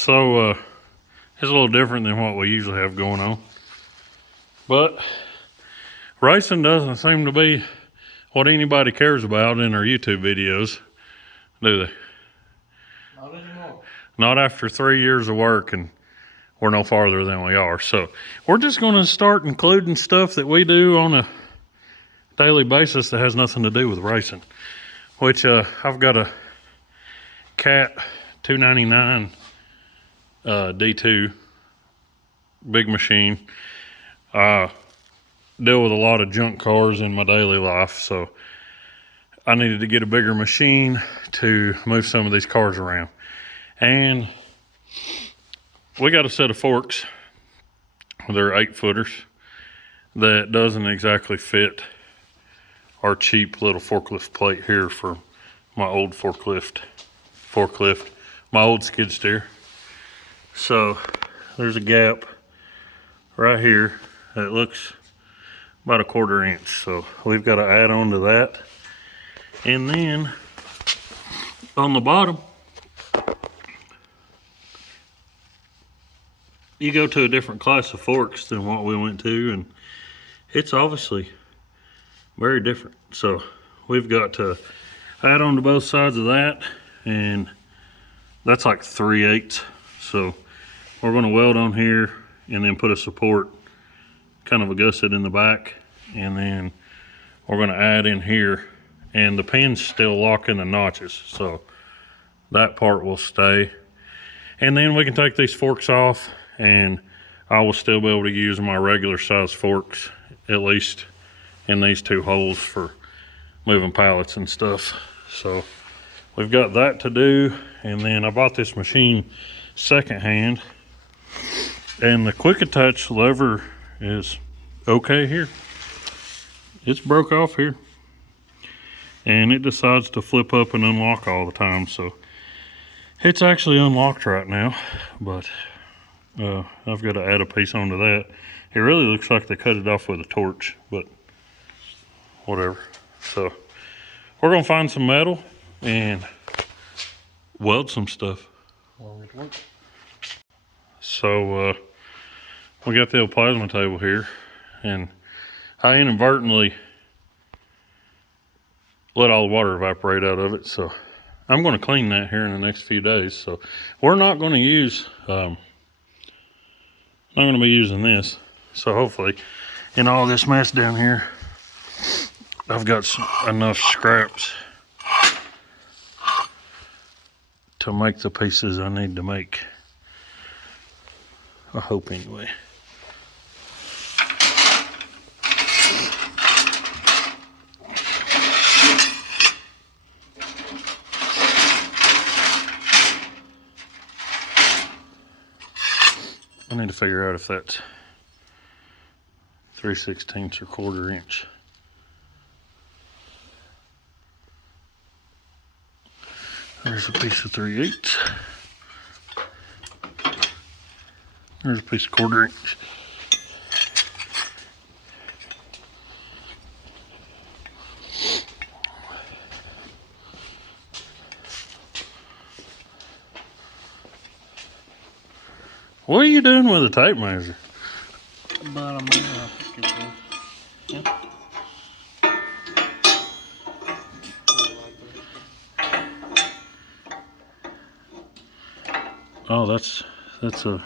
So it's a little different than what we usually have going on. But racing doesn't seem to be what anybody cares about in our YouTube videos, do they? Not anymore. Not after 3 years of work, and we're no farther than we are. So we're just going to start including stuff that we do on a daily basis that has nothing to do with racing. Which I've got a Cat 299 D2 big machine. I deal with a lot of junk cars in my daily life, so I needed to get a bigger machine to move some of these cars around. And we got a set of forks. They're 8-footers that doesn't exactly fit our cheap little forklift plate here for my old forklift, my old skid steer. So there's a gap right here that looks about 1/4 inch. So we've got to add on to that. And then on the bottom, you go to a different class of forks than what we went to, and it's obviously very different. So we've got to add on to both sides of that, and that's like 3/8. So we're going to weld on here and then put a support, kind of a gusset in the back, and then we're going to add in here, and the pin's still locking the notches, so that part will stay. And then we can take these forks off, and I will still be able to use my regular size forks, at least in these 2 holes for moving pallets and stuff. So we've got that to do. And then I bought this machine secondhand, and the quick attach lever is okay here. It's broke off here, and it decides to flip up and unlock all the time. So it's actually unlocked right now, but I've got to add a piece onto that. It really looks like they cut it off with a torch, but whatever. So we're gonna find some metal and weld some stuff. So we got the old plasma table here, and I inadvertently let all the water evaporate out of it. So I'm going to clean that here in the next few days. So we're not going to use, I'm going to be using this. So hopefully in all this mess down here, I've got enough scraps to make the pieces I need to make. I hope anyway. I need to figure out if that's 3/16 or 1/4 inch. There's a piece of 3/8. There's a piece of 1/4 inch. What are you doing with a tape measure? Bottom yeah. Oh, that's a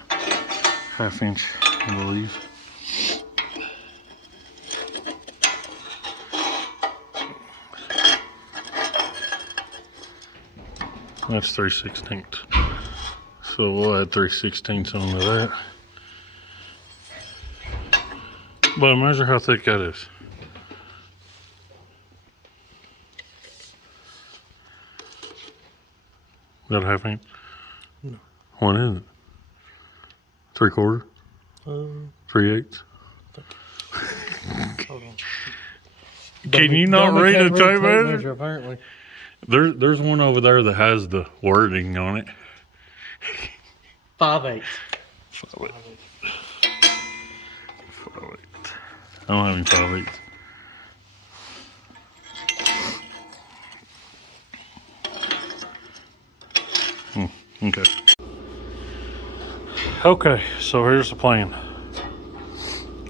1/2 inch, I believe. That's 3/16. So we'll add 3/16 onto that. But measure how thick that is. Is that a 1/2 inch? No. What is it? 3/4? 3/8? Hold on. Can you not read a tape measure? measure? Apparently. There's one over there that has the wording on it. 5/8. 5/8. 5/8. I don't have any 5/8. Okay. Okay, so here's the plan.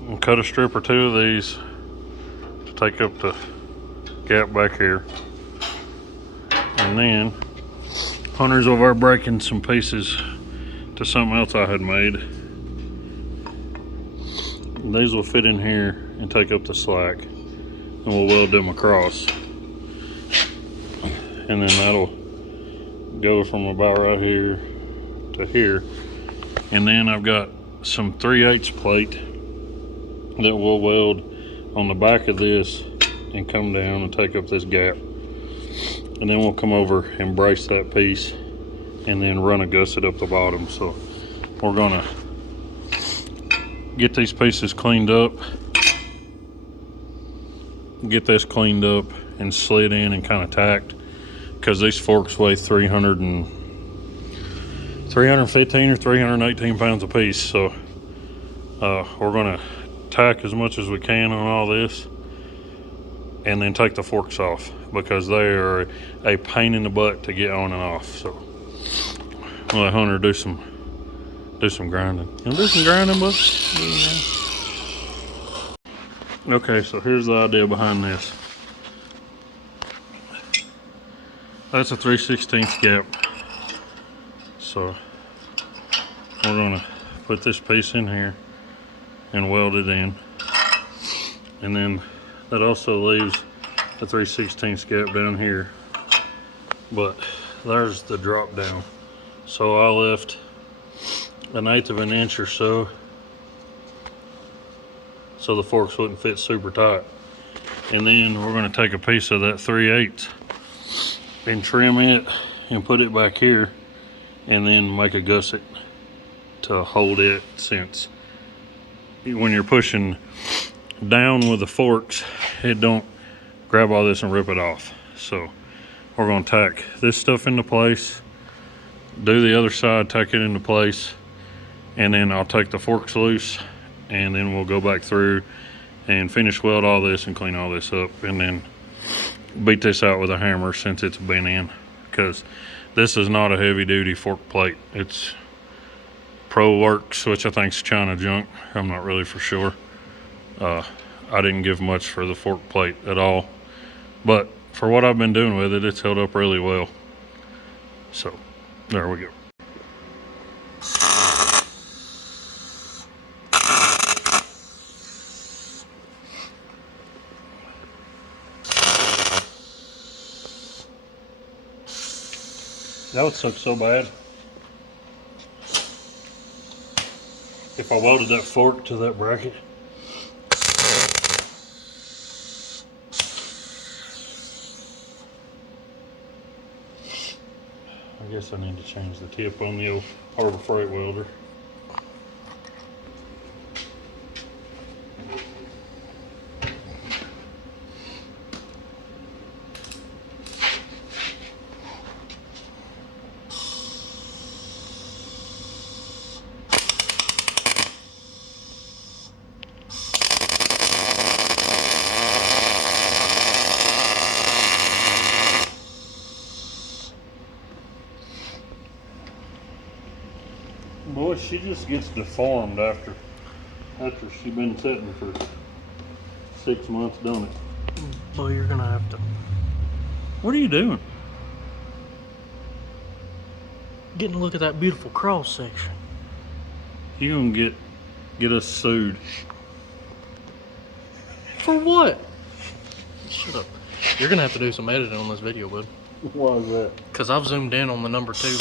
I'll cut a strip or two of these to take up the gap back here. And then Hunter's over there breaking some pieces to something else I had made. These will fit in here and take up the slack, and we'll weld them across. And then that'll go from about right here to here. And then I've got some 3/8 plate that we'll weld on the back of this and come down and take up this gap. And then we'll come over and brace that piece and then run a gusset up the bottom. So we're gonna get these pieces cleaned up, get this cleaned up and slid in and kind of tacked, because these forks weigh 315 or 318 pounds a piece. So we're gonna tack as much as we can on all this and then take the forks off, because they are a pain in the butt to get on and off. So we'll let Hunter do some grinding. You wanna do some grinding, bud? Okay, so here's the idea behind this. That's a 3/16 gap. So we're gonna put this piece in here and weld it in. And then that also leaves a 3/16 gap down here. But there's the drop down. So I left 1/8 of an inch or so the forks wouldn't fit super tight. And then we're gonna take a piece of that 3/8 and trim it and put it back here, and then make a gusset to hold it, since when you're pushing down with the forks, it don't grab all this and rip it off. So we're gonna tack this stuff into place, do the other side, tack it into place, and then I'll take the forks loose, and then we'll go back through and finish weld all this and clean all this up, and then beat this out with a hammer since it's been in, because this is not a heavy duty fork plate. It's Pro Works, which I think is China junk. I'm not really for sure. I didn't give much for the fork plate at all, but for what I've been doing with it, it's held up really well. So there we go. That would suck so bad if I welded that fork to that bracket. I guess I need to change the tip on the old Harbor Freight welder. Boy, she just gets deformed after she's been sitting for 6 months, don't it? Well, you're gonna have to What are you doing? getting a look at that beautiful cross section. You gonna get us sued? For what? Shut up. You're gonna have to do some editing on this video, bud. Why is that? Cause I've zoomed in on the number 2.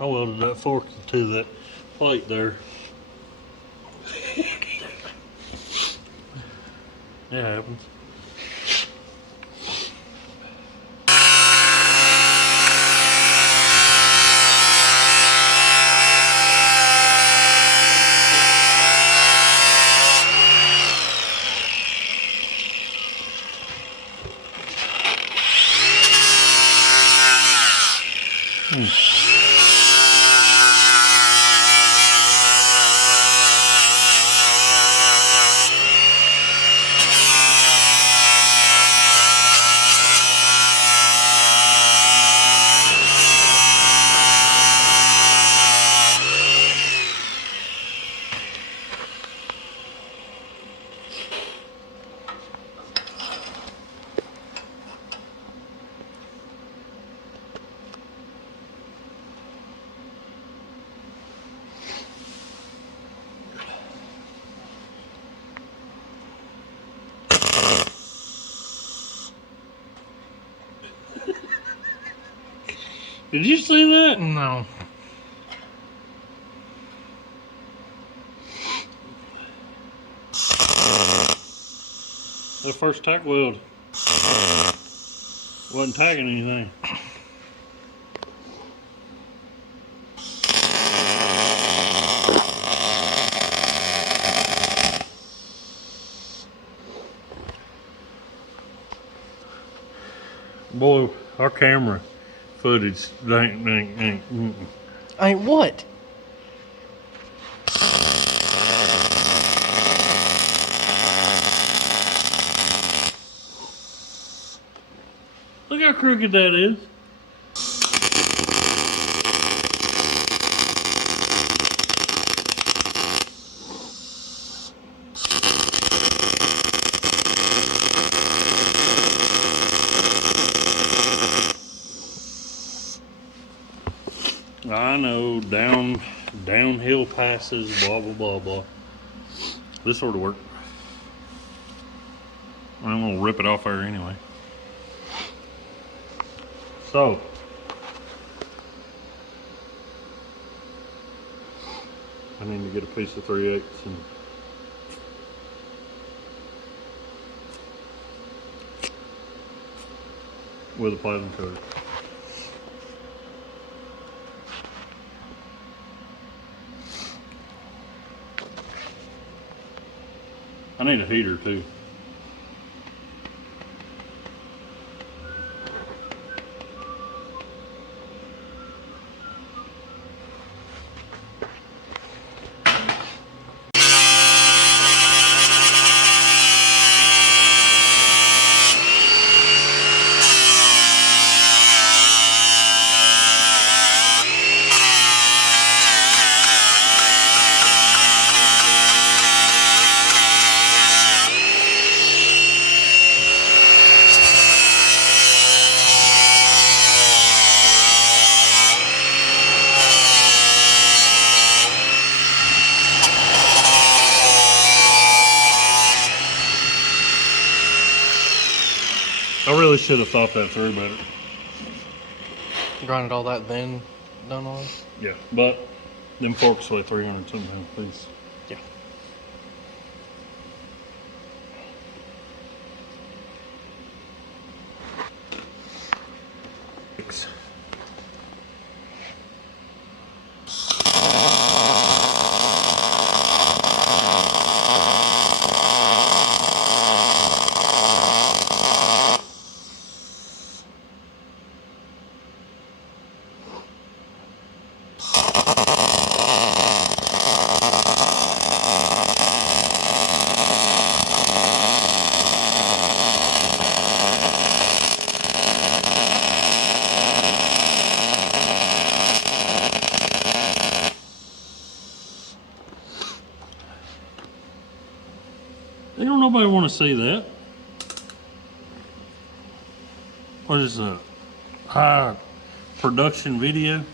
I welded that fork to that plate there. It happens. Did you see that? No. The first tack weld wasn't tagging anything. Boy, our camera footage ain't. Ain't what? Look how crooked that is. I know, downhill passes, blah, blah, blah, blah. This sort of work. I'm gonna rip it off there anyway. So, I need to get a piece of 3/8 and with a plasma cutter. I need a heater too. I really should have thought that through better. Grinded all that then done on? Yeah, but them forks weigh 300 something pounds, please. Yeah. They don't nobody want to see that. What is a high production video?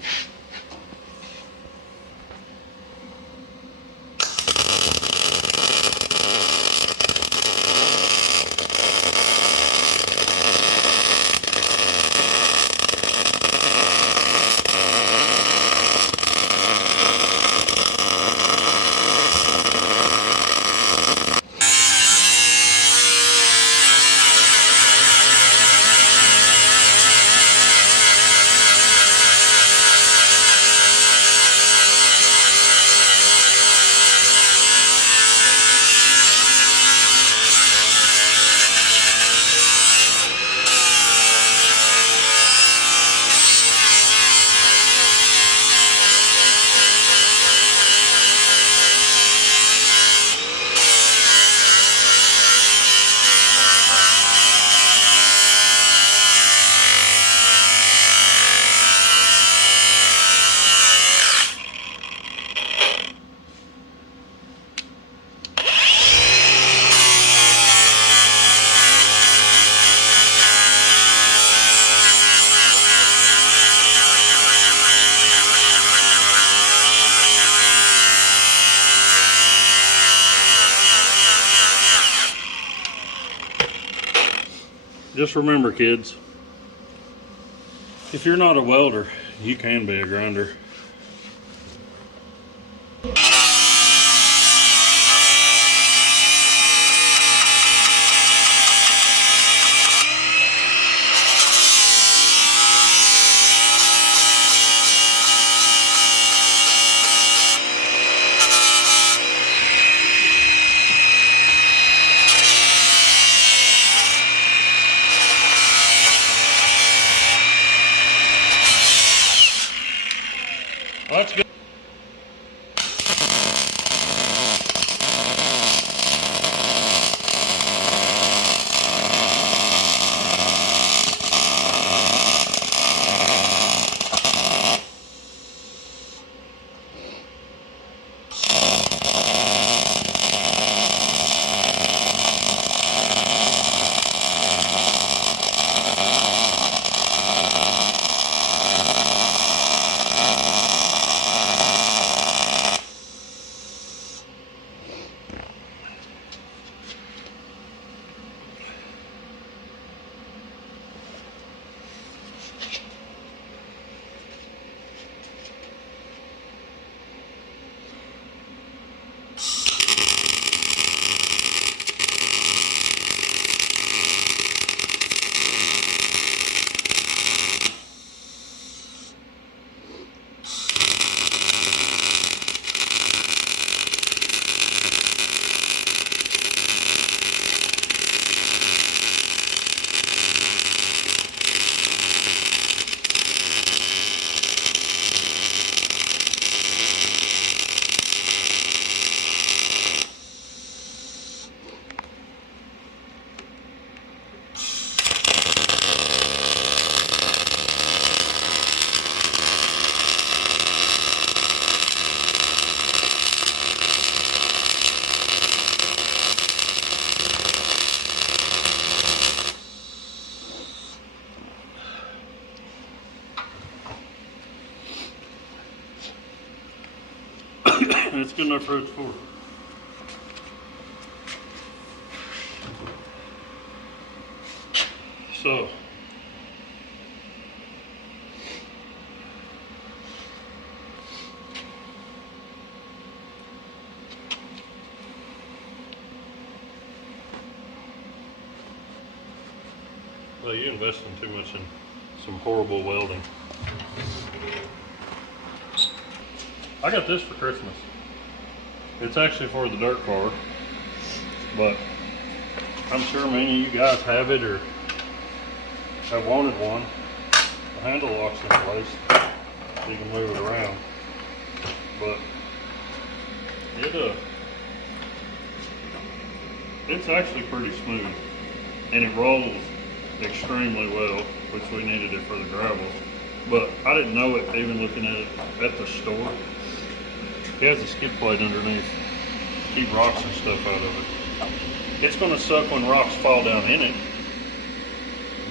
Just remember, kids, if you're not a welder, you can be a grinder. Well, that's good. It's good enough for its floor. So, well, you're investing too much in some horrible welding. I got this for Christmas. It's actually for the dirt car, but I'm sure many of you guys have it or have wanted one. The handle locks in place, so you can move it around. But it's actually pretty smooth, and it rolls extremely well, which we needed it for the gravel. But I didn't know it even looking at it at the store. It has a skid plate underneath to keep rocks and stuff out of it. It's going to suck when rocks fall down in it,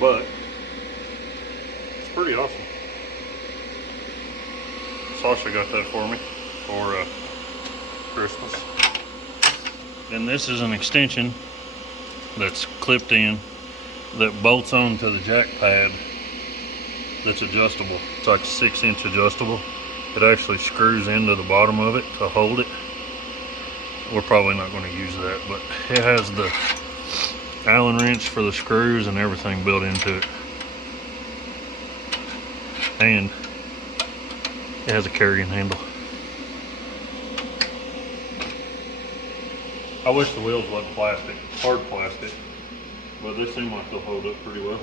but it's pretty awesome. Sasha got that for me for Christmas. And this is an extension that's clipped in that bolts onto the jack pad that's adjustable. It's like 6-inch adjustable. It actually screws into the bottom of it to hold it. We're probably not going to use that, but it has the Allen wrench for the screws and everything built into it. And it has a carrying handle. I wish the wheels wasn't plastic, hard plastic, but they seem like they'll hold up pretty well.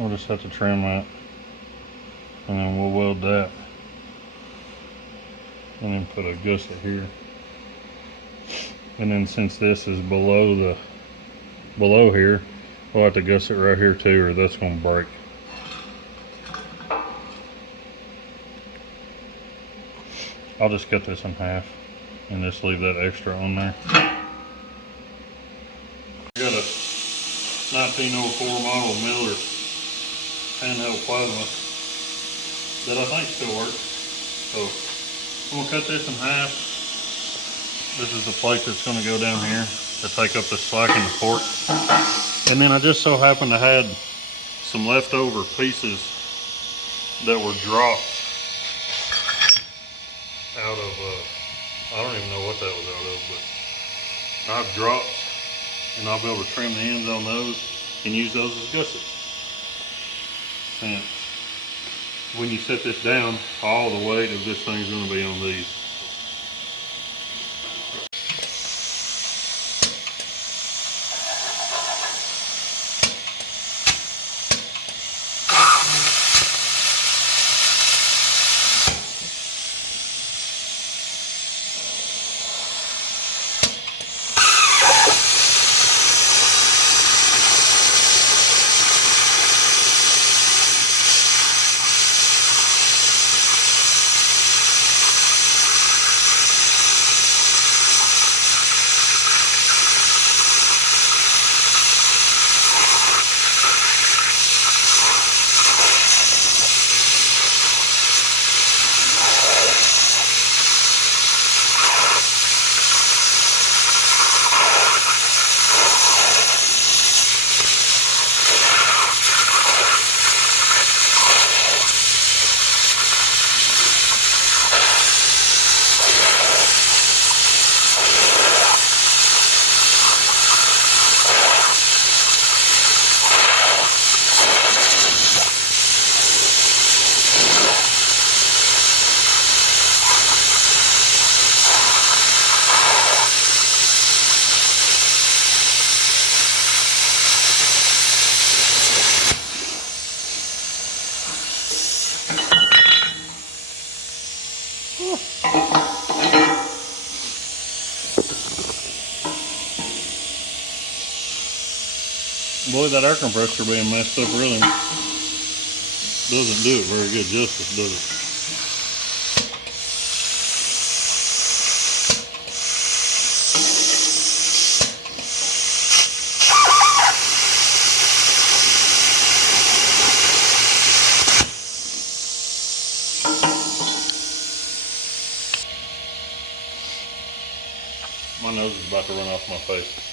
We'll just have to trim that, and then we'll weld that, and then put a gusset here. And then since this is below here, we'll have to gusset right here too, or that's gonna break. I'll just cut this in half and just leave that extra on there. I got a 1904 model Miller handheld plasma that I think still works. So I'm gonna cut this in half. This is the plate that's gonna go down here to take up the slack in the fork. And then I just so happened to had some leftover pieces that were dropped out of, I don't even know what that was out of, but I've dropped, and I'll be able to trim the ends on those and use those as gussets. And when you set this down, all the weight of this thing's going to be on these. Boy, that air compressor being messed up really doesn't do it very good justice, does it? My nose is about to run off my face.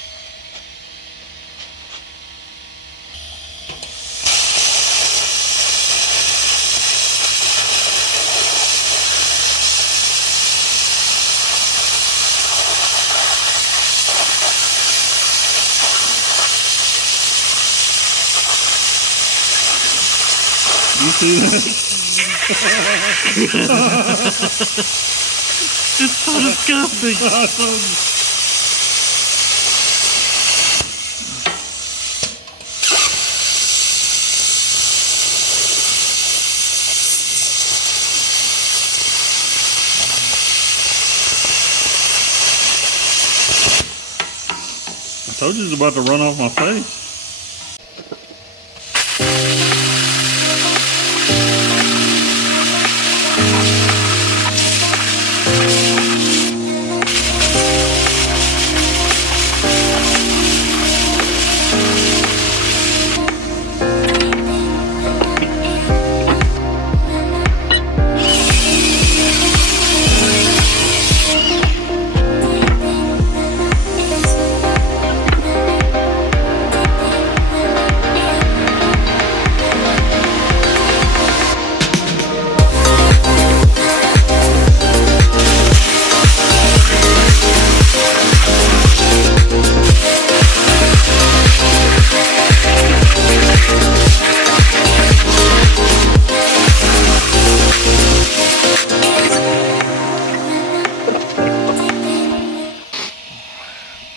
You see that? It's so disgusting. I told you it was about to run off my face.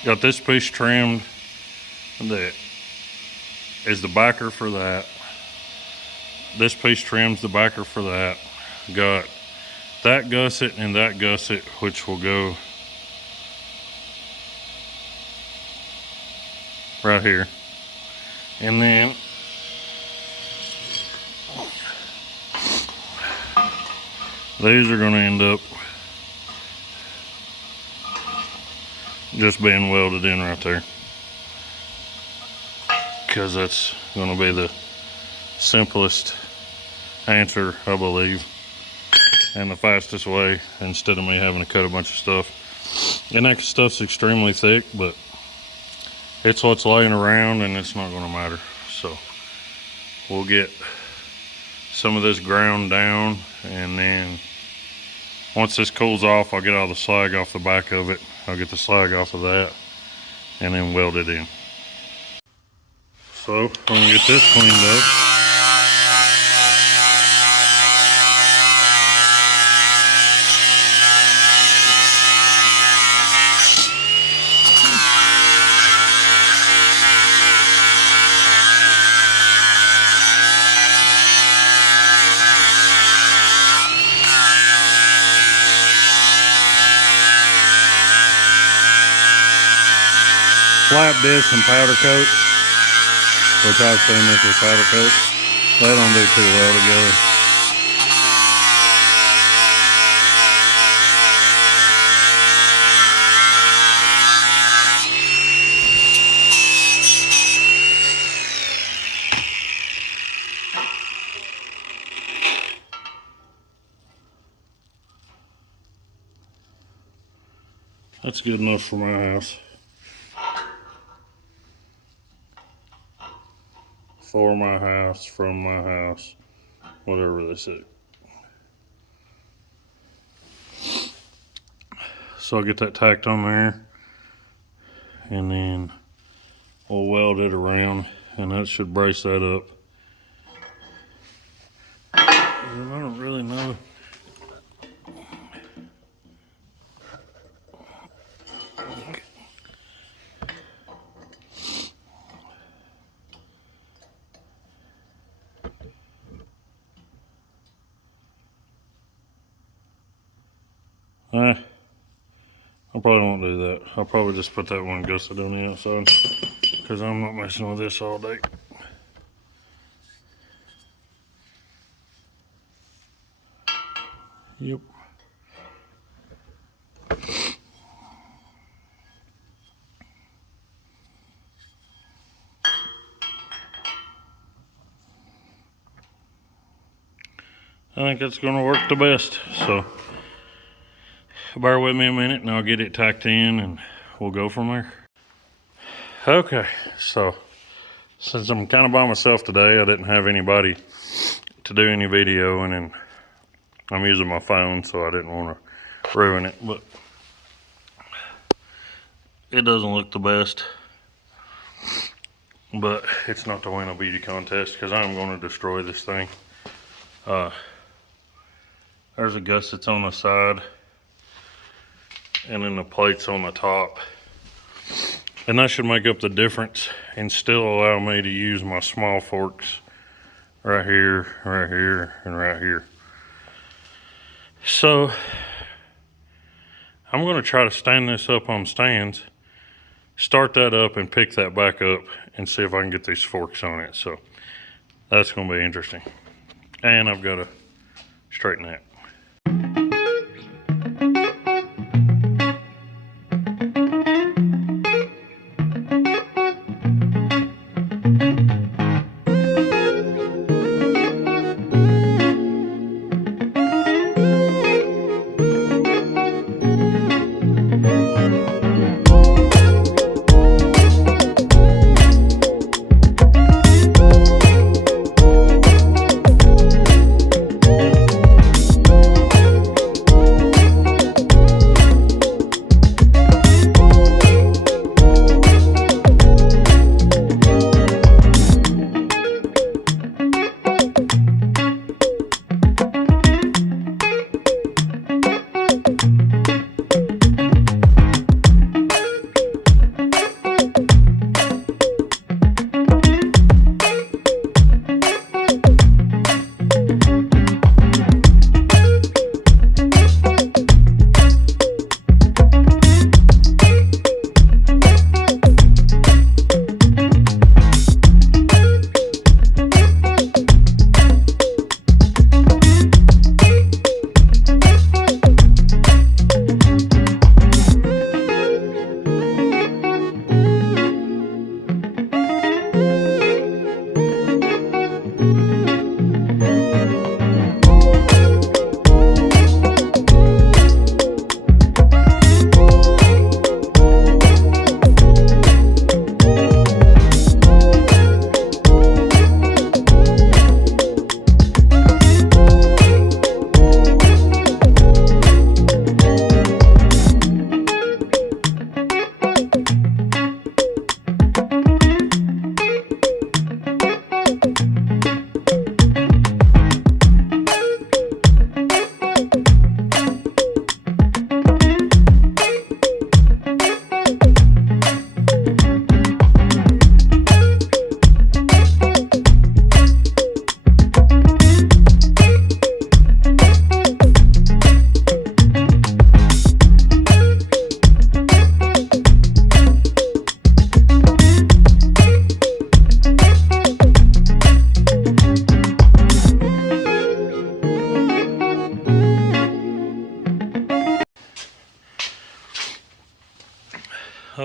Got this piece trimmed. That is the backer for that. this piece trims the backer for that. Got that gusset and that gusset, which will go right here. And then these are going to end up just being welded in right there, because that's going to be the simplest answer, I believe, and the fastest way, instead of me having to cut a bunch of stuff. And that stuff's extremely thick, but it's what's laying around and it's not going to matter. So we'll get some of this ground down, and then once this cools off, I'll get all the slag off the back of it. I'll get the slag off of that and then weld it in. So I'm gonna get this cleaned up. Flap disc and powder coat, which I've seen this with powder coat. They don't do too well together. That's good enough for my house. For my house, from my house, whatever they say. So I'll get that tacked on there, and then we'll weld it around, and that should brace that up. And I don't really know. I probably won't do that. I'll probably just put that one gusset on the outside, because I'm not messing with this all day. Yep. I think that's going to work the best. So bear with me a minute and I'll get it tacked in and we'll go from there. Okay, so since I'm kind of by myself today, I didn't have anybody to do any videoing, and I'm using my phone, so I didn't want to ruin it, but it doesn't look the best. But it's not to win a beauty contest, because I'm going to destroy this thing. There's a gusset's on the side, and then the plates on the top, and that should make up the difference and still allow me to use my small forks right here, and right here. So I'm going to try to stand this up on stands, start that up and pick that back up and see if I can get these forks on it. So that's going to be interesting, and I've got to straighten that.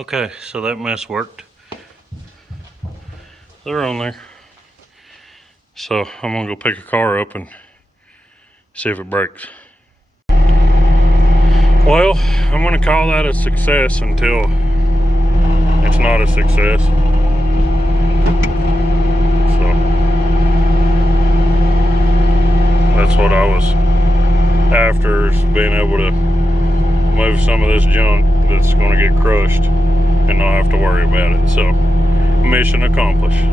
Okay, so that mess worked. They're on there. So I'm gonna go pick a car up and see if it breaks. Well, I'm gonna call that a success until it's not a success. So that's what I was after, is being able to move some of this junk that's gonna get crushed and not have to worry about it. So mission accomplished.